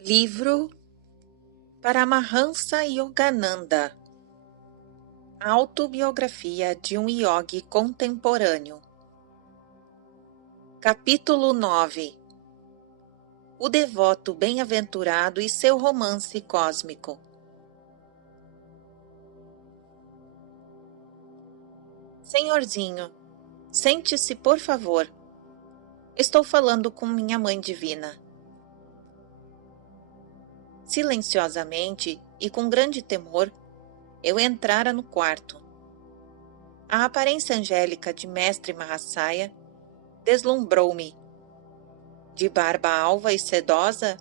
Livro Paramahansa Yogananda, a autobiografia de um yogi contemporâneo. Capítulo 9. O devoto bem-aventurado e seu romance cósmico. Senhorzinho, sente-se, por favor. Estou falando com minha mãe divina. Silenciosamente e com grande temor, eu entrara no quarto. A aparência angélica de Mestre Mahasaya deslumbrou-me. De barba alva e sedosa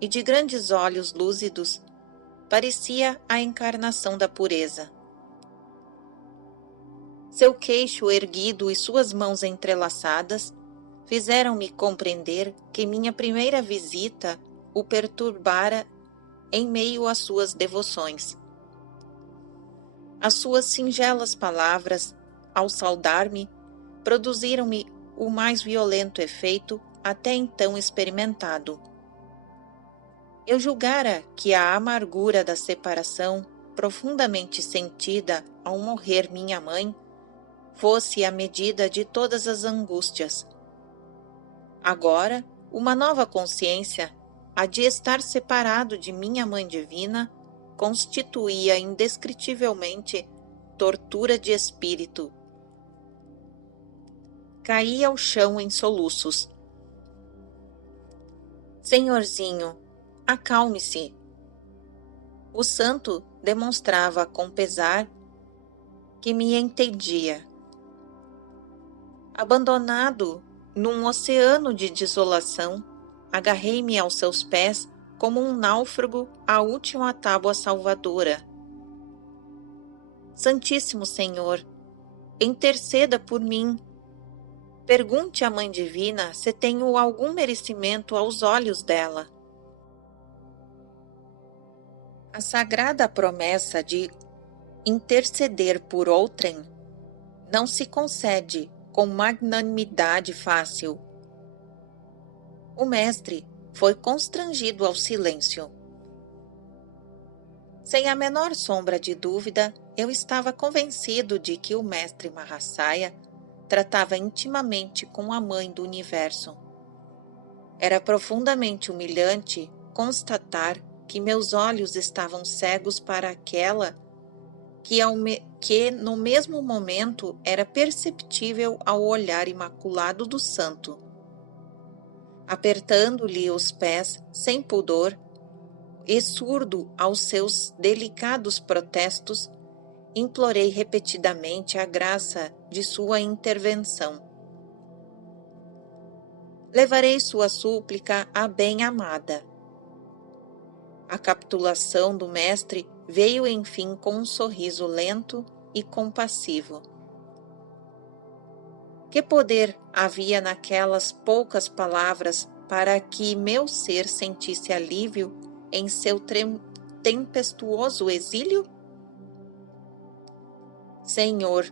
e de grandes olhos lúcidos, parecia a encarnação da pureza. Seu queixo erguido e suas mãos entrelaçadas fizeram-me compreender que minha primeira visita o perturbara em meio às suas devoções. As suas singelas palavras, ao saudar-me, produziram-me o mais violento efeito até então experimentado. Eu julgara que a amargura da separação, profundamente sentida ao morrer minha mãe, fosse a medida de todas as angústias. Agora, uma nova consciência, a de estar separado de minha mãe divina, constituía indescritivelmente tortura de espírito. Caí ao chão em soluços. Senhorzinho, acalme-se. O santo demonstrava com pesar que me entendia. Abandonado num oceano de desolação, agarrei-me aos seus pés como um náufrago à última tábua salvadora. Santíssimo Senhor, interceda por mim. Pergunte à Mãe Divina se tenho algum merecimento aos olhos dela. A sagrada promessa de interceder por outrem não se concede com magnanimidade fácil. O mestre foi constrangido ao silêncio. Sem a menor sombra de dúvida, eu estava convencido de que o mestre Mahasaya tratava intimamente com a Mãe do Universo. Era profundamente humilhante constatar que meus olhos estavam cegos para aquela que no mesmo momento era perceptível ao olhar imaculado do santo. Apertando-lhe os pés sem pudor e surdo aos seus delicados protestos, implorei repetidamente a graça de sua intervenção. Levarei sua súplica à bem-amada. A capitulação do mestre veio enfim com um sorriso lento e compassivo. Que poder havia naquelas poucas palavras para que meu ser sentisse alívio em seu tempestuoso exílio? Senhor,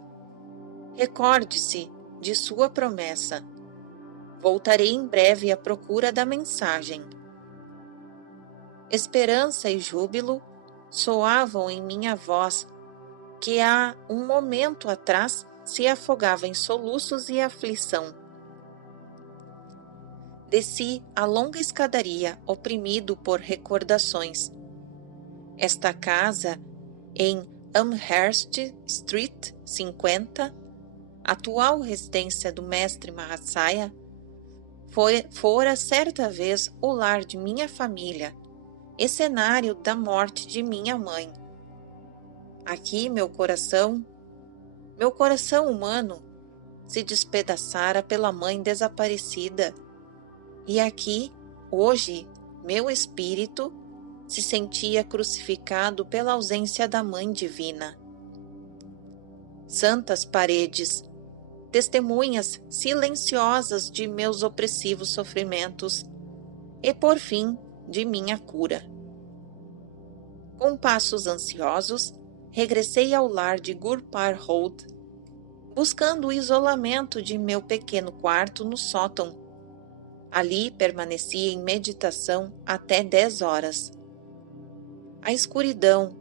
recorde-se de sua promessa. Voltarei em breve à procura da mensagem. Esperança e júbilo soavam em minha voz, que há um momento atrás se afogava em soluços e aflição. Desci a longa escadaria, oprimido por recordações. Esta casa, em Amherst Street 50, atual residência do mestre Mahasaya, fora certa vez o lar de minha família e cenário da morte de minha mãe. Aqui meu coração humano, se despedaçara pela mãe desaparecida, e aqui, hoje, meu espírito se sentia crucificado pela ausência da Mãe Divina. Santas paredes, testemunhas silenciosas de meus opressivos sofrimentos e, por fim, de minha cura. Com passos ansiosos, regressei ao lar de Gurpar Road, buscando o isolamento de meu pequeno quarto no sótão. Ali permaneci em meditação até 10 horas. A escuridão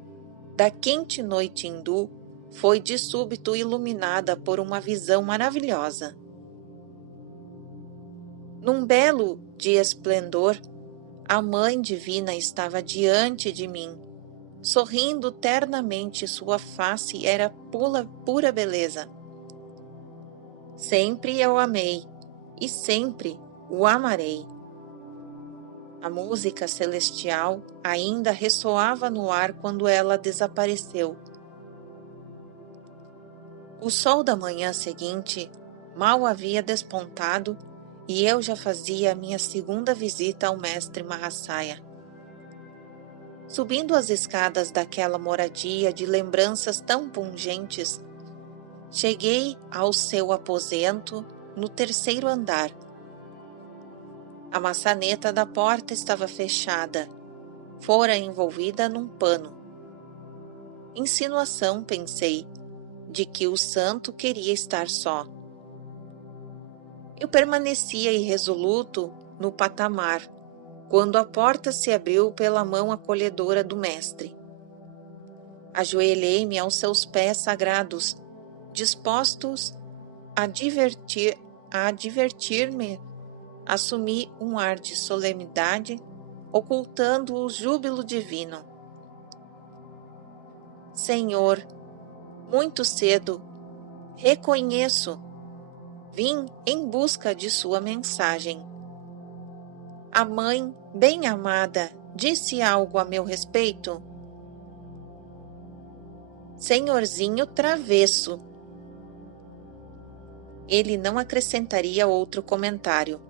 da quente noite hindu foi de súbito iluminada por uma visão maravilhosa. Num belo de esplendor, a Mãe Divina estava diante de mim, sorrindo ternamente. Sua face era pura beleza. Sempre eu amei e sempre o amarei. A música celestial ainda ressoava no ar quando ela desapareceu. O sol da manhã seguinte mal havia despontado e eu já fazia a minha segunda visita ao mestre Mahasaya. Subindo as escadas daquela moradia de lembranças tão pungentes, cheguei ao seu aposento no terceiro andar. A maçaneta da porta estava fechada, fora envolvida num pano. Insinuação, pensei, de que o santo queria estar só. Eu permanecia irresoluto no patamar, quando a porta se abriu pela mão acolhedora do mestre. Ajoelhei-me aos seus pés sagrados, dispostos a divertir-me. Assumi um ar de solenidade, ocultando o júbilo divino. Senhor, muito cedo, reconheço, vim em busca de sua mensagem. A mãe bem-amada disse algo a meu respeito? Senhorzinho travesso. Ele não acrescentaria outro comentário.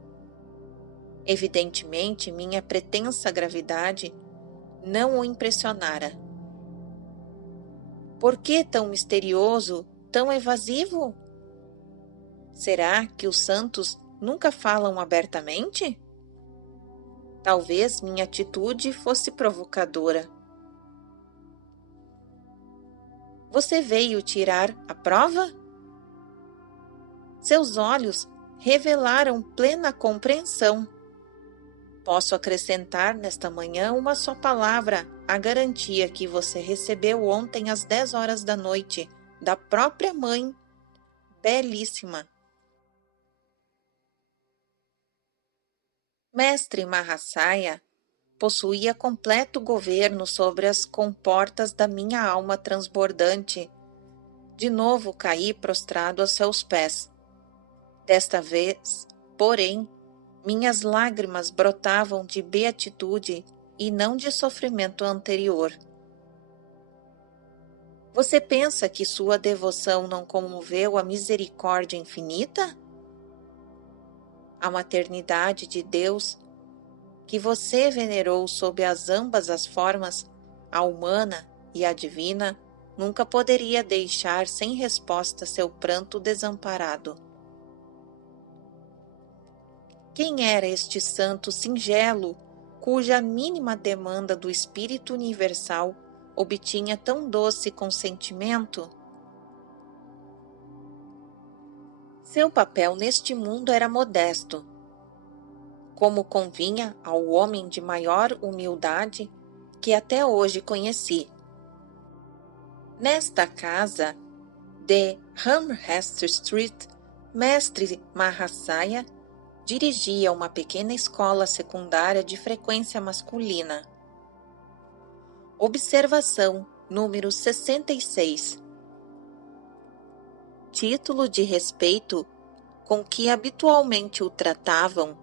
Evidentemente, minha pretensa gravidade não o impressionara. Por que tão misterioso, tão evasivo? Será que os santos nunca falam abertamente? Talvez minha atitude fosse provocadora. Você veio tirar a prova? Seus olhos revelaram plena compreensão. Posso acrescentar nesta manhã uma só palavra à garantia que você recebeu ontem às 10 horas da noite, da própria mãe, belíssima. Mestre Mahasaya possuía completo governo sobre as comportas da minha alma transbordante. De novo caí prostrado aos seus pés. Desta vez, porém, minhas lágrimas brotavam de beatitude e não de sofrimento anterior. Você pensa que sua devoção não comoveu a misericórdia infinita? A maternidade de Deus, que você venerou sob ambas as formas, a humana e a divina, nunca poderia deixar sem resposta seu pranto desamparado. Quem era este santo singelo, cuja mínima demanda do Espírito Universal obtinha tão doce consentimento? Seu papel neste mundo era modesto, como convinha ao homem de maior humildade que até hoje conheci. Nesta casa de Amherst Street, mestre Mahasaya dirigia uma pequena escola secundária de frequência masculina. Observação número 66. Título de respeito com que habitualmente o tratavam.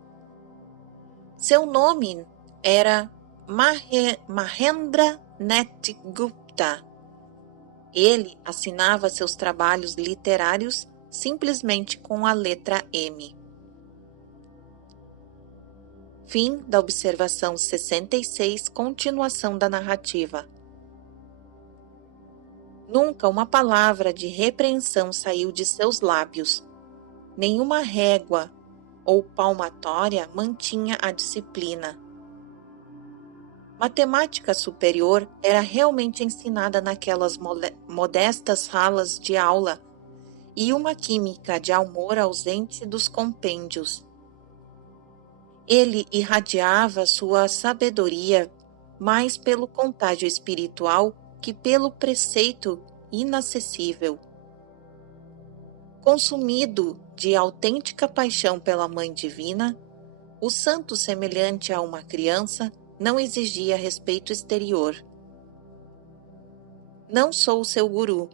Seu nome era Mahendra Nath Gupta. Ele assinava seus trabalhos literários simplesmente com a letra M. Fim da observação 66, continuação da narrativa. Nunca uma palavra de repreensão saiu de seus lábios. Nenhuma régua ou palmatória mantinha a disciplina. Matemática superior era realmente ensinada naquelas modestas salas de aula e uma química de amor ausente dos compêndios. Ele irradiava sua sabedoria mais pelo contágio espiritual que pelo preceito inacessível. Consumido de autêntica paixão pela Mãe Divina, o santo, semelhante a uma criança, não exigia respeito exterior. Não sou seu guru.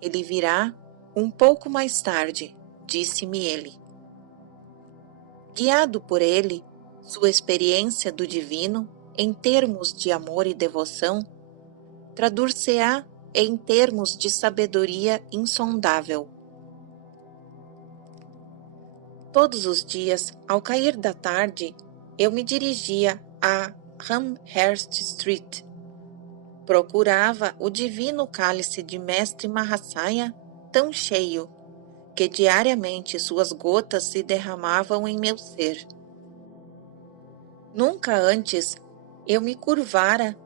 Ele virá um pouco mais tarde, disse-me ele. Guiado por ele, sua experiência do divino, em termos de amor e devoção, traduzir-se-á em termos de sabedoria insondável. Todos os dias, ao cair da tarde, eu me dirigia a Amherst Street. Procurava o divino cálice de Mestre Mahasaya, tão cheio, que diariamente suas gotas se derramavam em meu ser. Nunca antes eu me curvara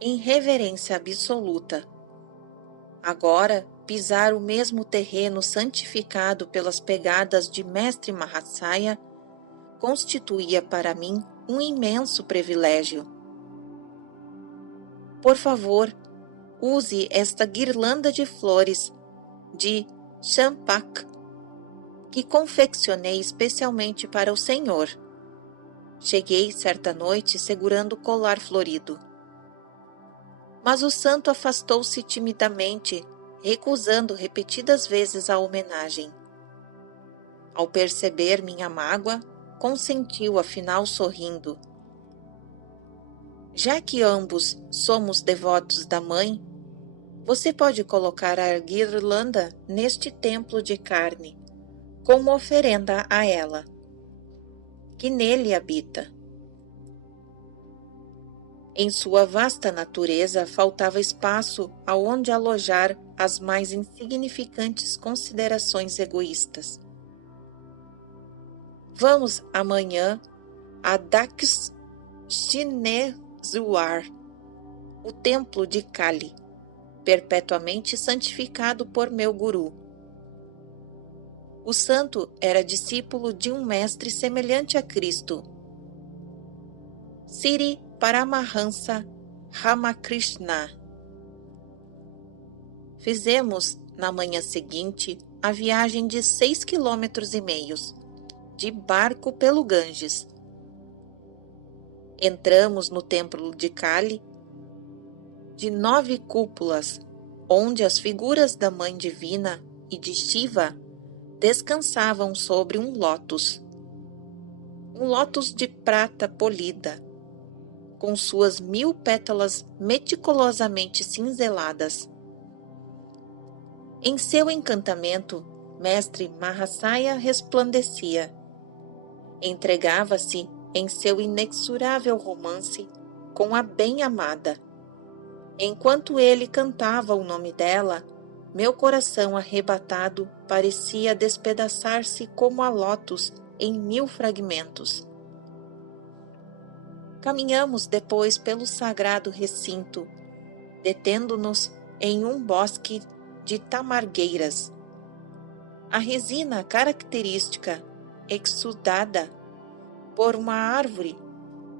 em reverência absoluta. Agora, pisar o mesmo terreno santificado pelas pegadas de Mestre Mahasaya constituía para mim um imenso privilégio. Por favor, use esta guirlanda de flores de champak que confeccionei especialmente para o Senhor. Cheguei certa noite segurando o colar florido. Mas o santo afastou-se timidamente, recusando repetidas vezes a homenagem. Ao perceber minha mágoa, consentiu afinal sorrindo. Já que ambos somos devotos da Mãe, você pode colocar a guirlanda neste templo de carne, como oferenda a ela, que nele habita. Em sua vasta natureza faltava espaço aonde alojar as mais insignificantes considerações egoístas. Vamos amanhã a Dakshineswar, o templo de Kali, perpetuamente santificado por meu guru. O santo era discípulo de um mestre semelhante a Cristo, Sri Paramahansa Ramakrishna. Fizemos, na manhã seguinte, a viagem de 6,5 quilômetros, de barco pelo Ganges. Entramos no templo de Kali, de 9 cúpulas, onde as figuras da Mãe Divina e de Shiva descansavam sobre um lótus de prata polida, com suas 1000 pétalas meticulosamente cinzeladas. Em seu encantamento, Mestre Mahasaya resplandecia. Entregava-se em seu inexorável romance com a bem-amada. Enquanto ele cantava o nome dela, meu coração arrebatado parecia despedaçar-se como a lótus em 1000 fragmentos. Caminhamos depois pelo sagrado recinto, detendo-nos em um bosque de tamargueiras. A resina característica, exudada por uma árvore,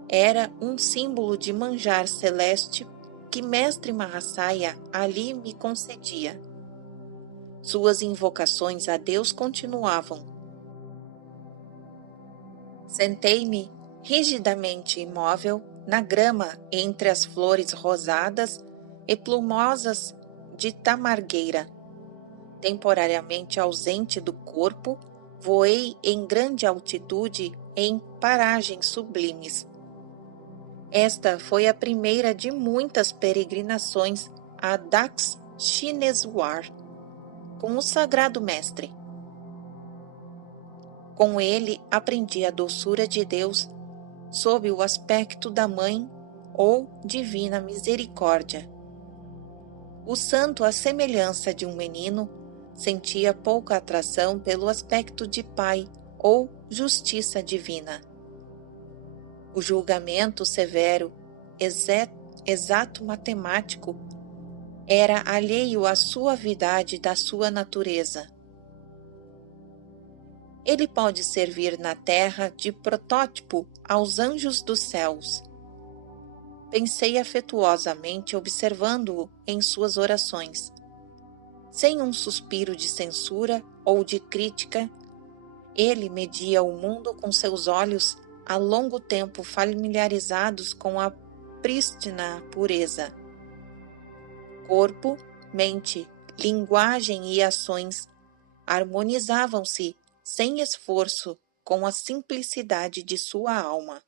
era um símbolo de manjar celeste que Mestre Mahasaya ali me concedia. Suas invocações a Deus continuavam. Sentei-me rigidamente imóvel na grama entre as flores rosadas e plumosas de tamargueira. Temporariamente ausente do corpo, voei em grande altitude em paragens sublimes. Esta foi a primeira de muitas peregrinações a Dakshineswar, com o Sagrado Mestre. Com ele aprendi a doçura de Deus sob o aspecto da Mãe ou Divina Misericórdia. O santo, à semelhança de um menino, sentia pouca atração pelo aspecto de Pai ou Justiça Divina. O julgamento severo, exato matemático, era alheio à suavidade da sua natureza. Ele pode servir na terra de protótipo aos anjos dos céus. Pensei afetuosamente observando-o em suas orações. Sem um suspiro de censura ou de crítica, ele media o mundo com seus olhos há longo tempo familiarizados com a prístina pureza. Corpo, mente, linguagem e ações harmonizavam-se sem esforço com a simplicidade de sua alma.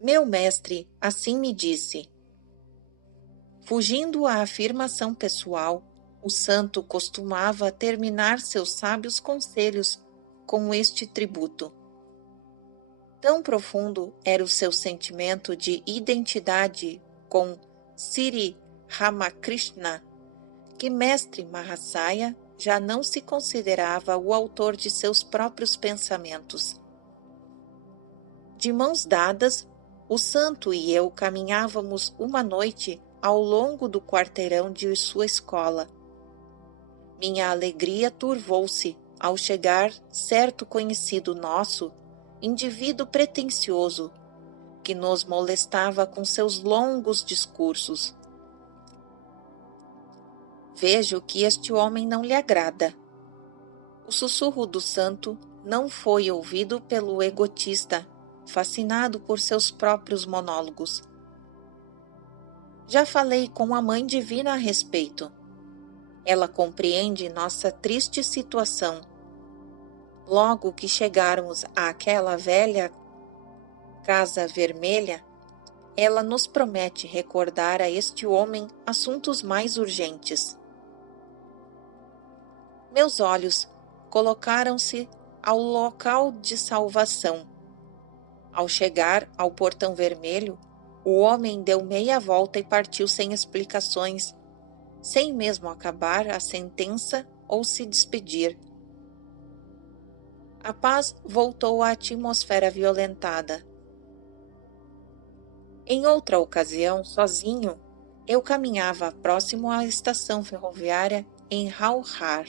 Meu mestre assim me disse. Fugindo à afirmação pessoal, o santo costumava terminar seus sábios conselhos com este tributo. Tão profundo era o seu sentimento de identidade com Sri Ramakrishna, que mestre Mahasaya já não se considerava o autor de seus próprios pensamentos. De mãos dadas, o santo e eu caminhávamos uma noite ao longo do quarteirão de sua escola. Minha alegria turvou-se ao chegar certo conhecido nosso, indivíduo pretensioso, que nos molestava com seus longos discursos. Vejo que este homem não lhe agrada. O sussurro do santo não foi ouvido pelo egotista, fascinado por seus próprios monólogos. Já falei com a Mãe Divina a respeito. Ela compreende nossa triste situação. Logo que chegarmos àquela velha Casa Vermelha, ela nos promete recordar a este homem assuntos mais urgentes. Meus olhos colocaram-se ao local de salvação. Ao chegar ao portão vermelho, o homem deu meia volta e partiu sem explicações, sem mesmo acabar a sentença ou se despedir. A paz voltou à atmosfera violentada. Em outra ocasião, sozinho, eu caminhava próximo à estação ferroviária em Howrah.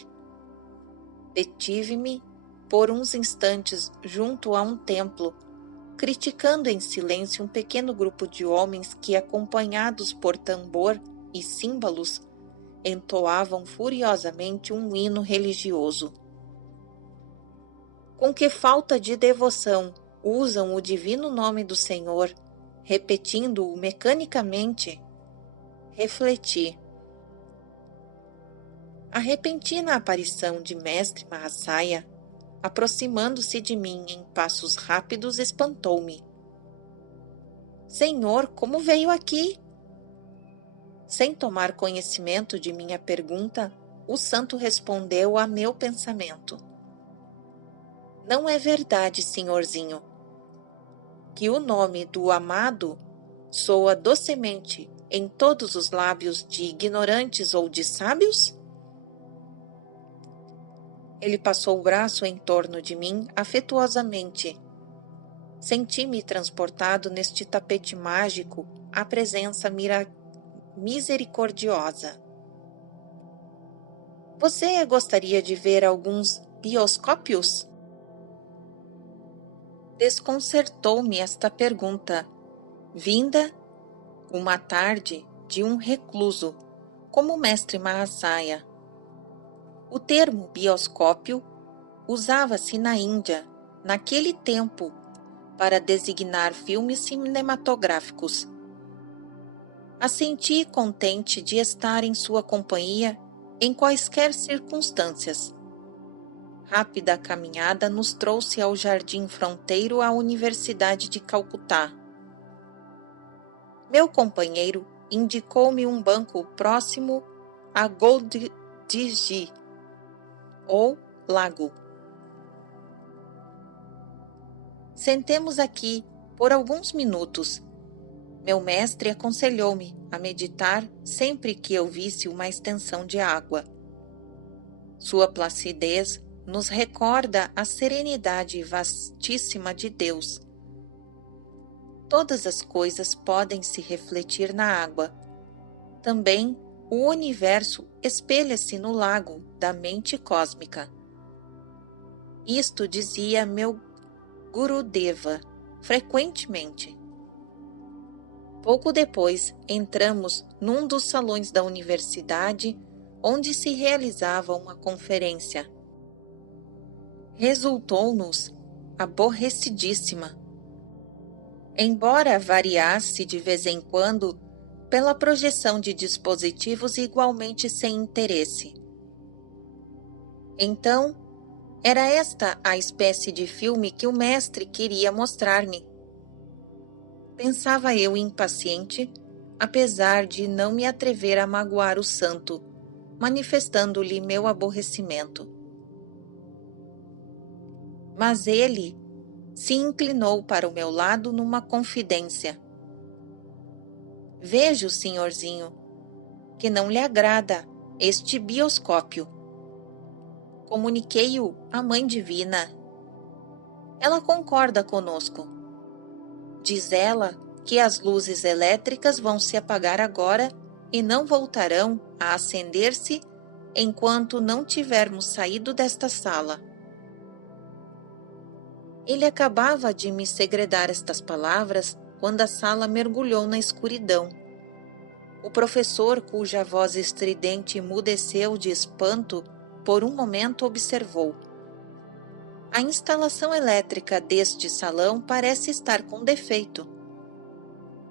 Detive-me por uns instantes junto a um templo, criticando em silêncio um pequeno grupo de homens que, acompanhados por tambor e símbolos, entoavam furiosamente um hino religioso. Com que falta de devoção usam o divino nome do Senhor, repetindo-o mecanicamente, refleti. A repentina aparição de Mestre Mahasaya, aproximando-se de mim em passos rápidos, espantou-me. Senhor, como veio aqui? Sem tomar conhecimento de minha pergunta, o santo respondeu a meu pensamento. Não é verdade, senhorzinho, que o nome do amado soa docemente em todos os lábios de ignorantes ou de sábios? Ele passou o braço em torno de mim afetuosamente. Senti-me transportado neste tapete mágico à presença misericordiosa. Você gostaria de ver alguns bioscópios? Desconcertou-me esta pergunta, vinda uma tarde de um recluso, como o mestre Mahasaya. O termo bioscópio usava-se na Índia, naquele tempo, para designar filmes cinematográficos. Assenti contente de estar em sua companhia em quaisquer circunstâncias. Rápida caminhada nos trouxe ao jardim fronteiro à Universidade de Calcutá. Meu companheiro indicou-me um banco próximo a Goldigi, ou lago. Sentemos aqui por alguns minutos. Meu mestre aconselhou-me a meditar sempre que eu visse uma extensão de água. Sua placidez nos recorda a serenidade vastíssima de Deus. Todas as coisas podem se refletir na água. Também o universo espelha-se no lago da mente cósmica. Isto dizia meu Gurudeva frequentemente. Pouco depois, entramos num dos salões da universidade onde se realizava uma conferência. Resultou-nos aborrecidíssima. Embora variasse de vez em quando pela projeção de dispositivos igualmente sem interesse. Então, era esta a espécie de filme que o mestre queria mostrar-me. Pensava eu impaciente, apesar de não me atrever a magoar o santo, manifestando-lhe meu aborrecimento. Mas ele se inclinou para o meu lado numa confidência. Vejo, senhorzinho, que não lhe agrada este bioscópio. Comuniquei-o à Mãe Divina. Ela concorda conosco. Diz ela que as luzes elétricas vão se apagar agora e não voltarão a acender-se enquanto não tivermos saído desta sala. Ele acabava de me segredar estas palavras quando a sala mergulhou na escuridão. O professor, cuja voz estridente emudeceu de espanto, por um momento observou. A instalação elétrica deste salão parece estar com defeito.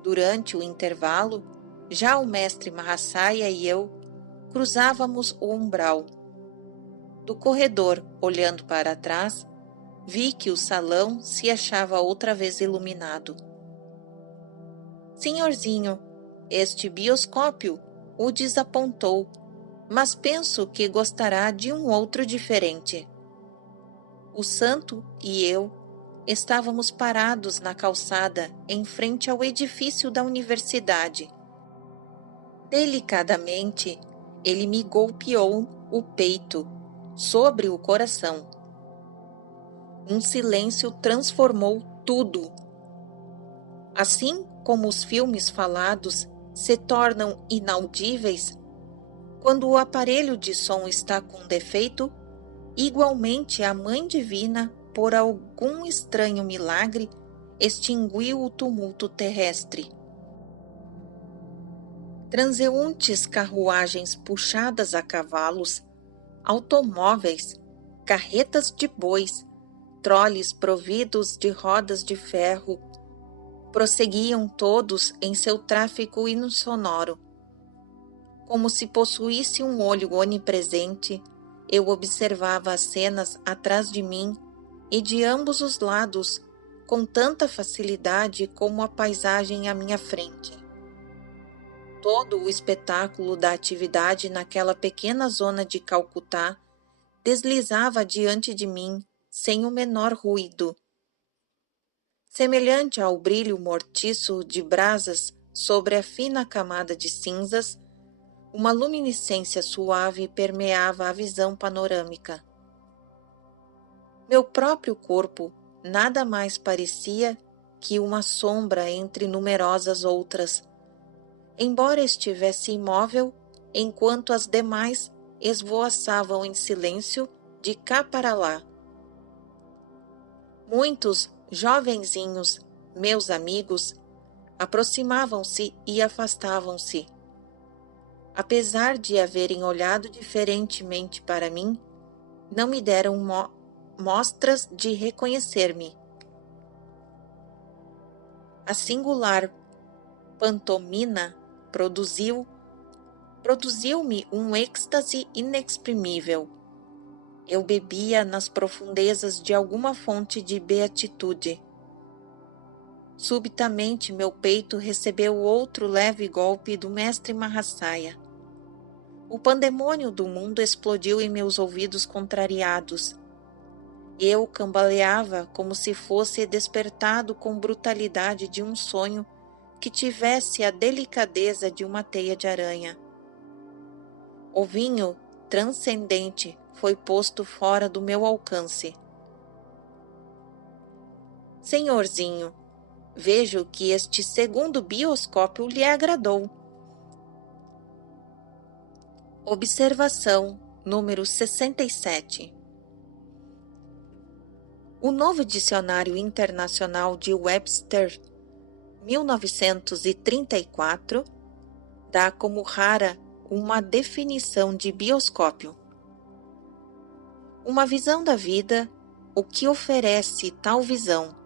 Durante o intervalo, já o mestre Mahasaya e eu cruzávamos o umbral. Do corredor, olhando para trás, vi que o salão se achava outra vez iluminado. Senhorzinho, este bioscópio o desapontou, mas penso que gostará de um outro diferente. O santo e eu estávamos parados na calçada em frente ao edifício da universidade. Delicadamente, ele me golpeou o peito, sobre o coração. Um silêncio transformou tudo. Assim como os filmes falados se tornam inaudíveis, quando o aparelho de som está com defeito, igualmente a Mãe Divina, por algum estranho milagre, extinguiu o tumulto terrestre. Transeuntes carruagens puxadas a cavalos, automóveis, carretas de bois, troles providos de rodas de ferro, prosseguiam todos em seu tráfego insonoro. Como se possuísse um olho onipresente, eu observava as cenas atrás de mim e de ambos os lados com tanta facilidade como a paisagem à minha frente. Todo o espetáculo da atividade naquela pequena zona de Calcutá deslizava diante de mim sem o menor ruído. Semelhante ao brilho mortiço de brasas sobre a fina camada de cinzas, uma luminescência suave permeava a visão panorâmica. Meu próprio corpo nada mais parecia que uma sombra entre numerosas outras, embora estivesse imóvel enquanto as demais esvoaçavam em silêncio de cá para lá. Muitos jovenzinhos, meus amigos, aproximavam-se e afastavam-se. Apesar de haverem olhado diferentemente para mim, não me deram mostras de reconhecer-me. A singular pantomina produziu-me um êxtase inexprimível. Eu bebia nas profundezas de alguma fonte de beatitude. Subitamente meu peito recebeu outro leve golpe do mestre Mahasaya. O pandemônio do mundo explodiu em meus ouvidos contrariados. Eu cambaleava como se fosse despertado com brutalidade de um sonho que tivesse a delicadeza de uma teia de aranha. O vinho transcendente foi posto fora do meu alcance. Senhorzinho, vejo que este segundo bioscópio lhe agradou. Observação número 67. O Novo Dicionário Internacional de Webster, 1934, dá como rara uma definição de bioscópio. Uma visão da vida, o que oferece tal visão.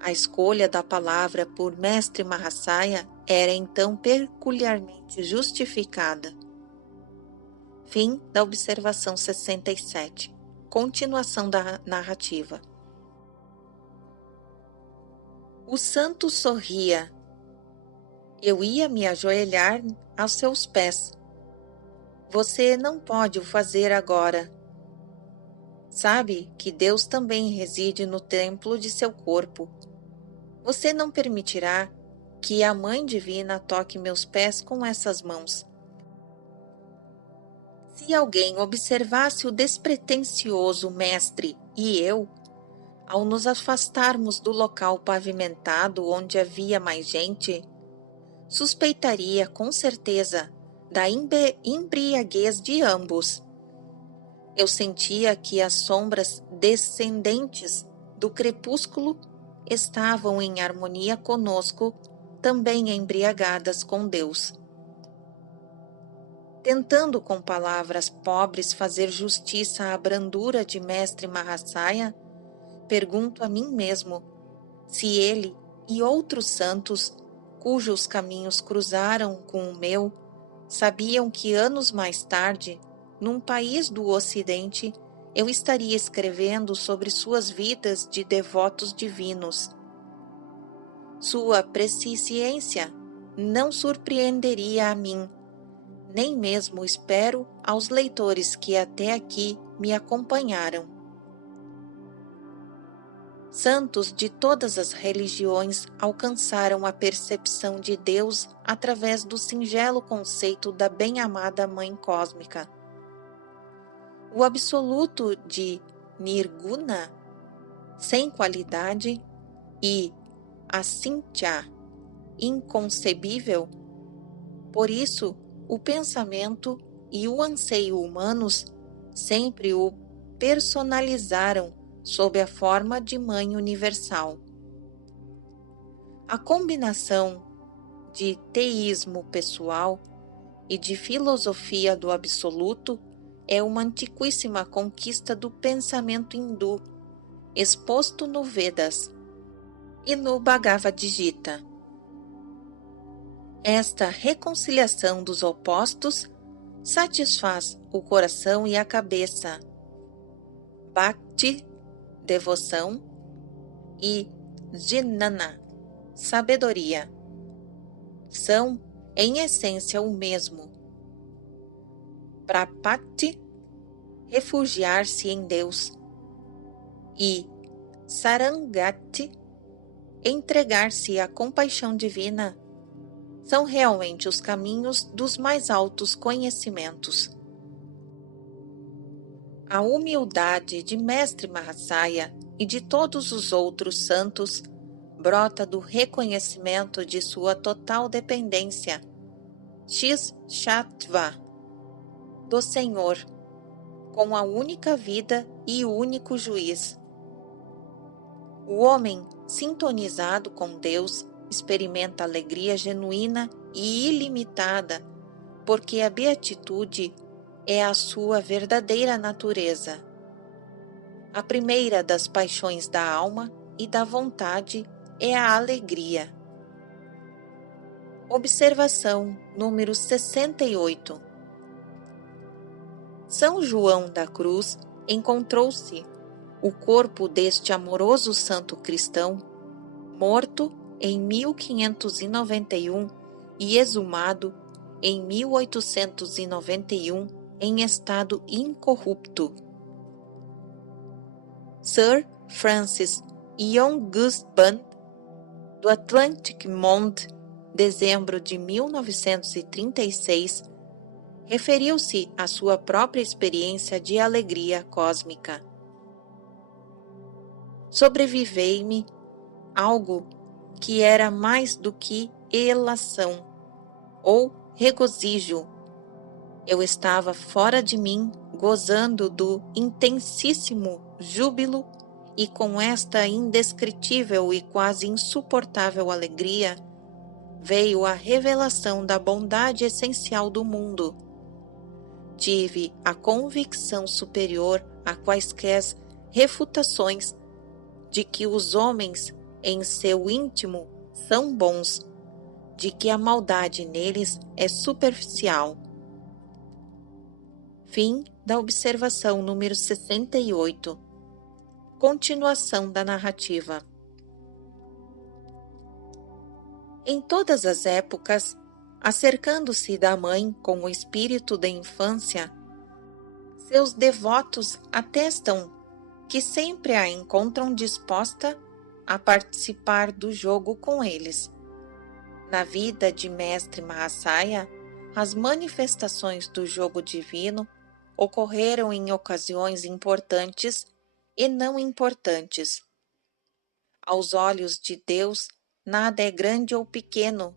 A escolha da palavra por Mestre Mahasaya era então peculiarmente justificada. Fim da observação 67. Continuação da narrativa. O santo sorria. Eu ia me ajoelhar aos seus pés. Você não pode o fazer agora. Sabe que Deus também reside no templo de seu corpo. Você não permitirá que a Mãe Divina toque meus pés com essas mãos. Se alguém observasse o despretensioso mestre e eu, ao nos afastarmos do local pavimentado onde havia mais gente, suspeitaria com certeza da embriaguez de ambos. Eu sentia que as sombras descendentes do crepúsculo estavam em harmonia conosco, também embriagadas com Deus. Tentando com palavras pobres fazer justiça à brandura de Mestre Mahasaya, pergunto a mim mesmo se ele e outros santos, cujos caminhos cruzaram com o meu, sabiam que anos mais tarde, num país do Ocidente, eu estaria escrevendo sobre suas vidas de devotos divinos. Sua presciência não surpreenderia a mim, nem mesmo espero aos leitores que até aqui me acompanharam. Santos de todas as religiões alcançaram a percepção de Deus através do singelo conceito da bem-amada Mãe Cósmica. O absoluto de Nirguna, sem qualidade, e Acintya, inconcebível. Por isso, o pensamento e o anseio humanos sempre o personalizaram sob a forma de Mãe Universal. A combinação de teísmo pessoal e de filosofia do absoluto é uma antiquíssima conquista do pensamento hindu, exposto no Vedas e no Bhagavad Gita. Esta reconciliação dos opostos satisfaz o coração e a cabeça. Bhakti, devoção, e Jnana, sabedoria, são, em essência, o mesmo. Prapatti, refugiar-se em Deus, e Sarangati, entregar-se à compaixão divina, são realmente os caminhos dos mais altos conhecimentos. A humildade de Mestre Mahasaya e de todos os outros santos brota do reconhecimento de sua total dependência, Kshatriya, do Senhor, com a única vida e único juiz. O homem sintonizado com Deus experimenta alegria genuína e ilimitada, porque a beatitude é a sua verdadeira natureza. A primeira das paixões da alma e da vontade é a alegria. Observação número 68. São João da Cruz encontrou-se o corpo deste amoroso santo cristão, morto em 1591 e exumado em 1891 em estado incorrupto. Sir Francis Youngusband, do Atlantic Monthly, dezembro de 1936, referiu-se à sua própria experiência de alegria cósmica. Sobrevivei-me algo que era mais do que elação ou regozijo. Eu estava fora de mim, gozando do intensíssimo júbilo e com esta indescritível e quase insuportável alegria, veio a revelação da bondade essencial do mundo. Tive a convicção superior a quaisquer refutações de que os homens, em seu íntimo, são bons, de que a maldade neles é superficial. Fim da observação número 68. Continuação da narrativa. Em todas as épocas, acercando-se da mãe com o espírito da infância, seus devotos atestam que sempre a encontram disposta a participar do jogo com eles. Na vida de Mestre Mahasaya, as manifestações do jogo divino ocorreram em ocasiões importantes e não importantes. Aos olhos de Deus, nada é grande ou pequeno.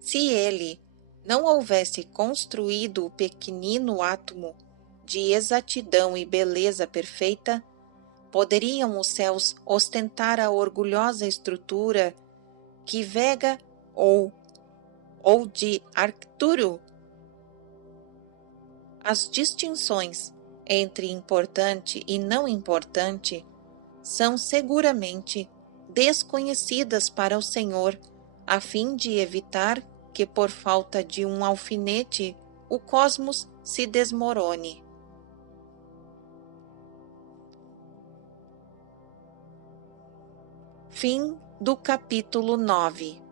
Se ele não houvesse construído o pequenino átomo de exatidão e beleza perfeita, poderiam os céus ostentar a orgulhosa estrutura que Vega ou de Arcturo? As distinções entre importante e não importante são seguramente desconhecidas para o Senhor, a fim de evitar que, por falta de um alfinete, o cosmos se desmorone. Fim do capítulo 9.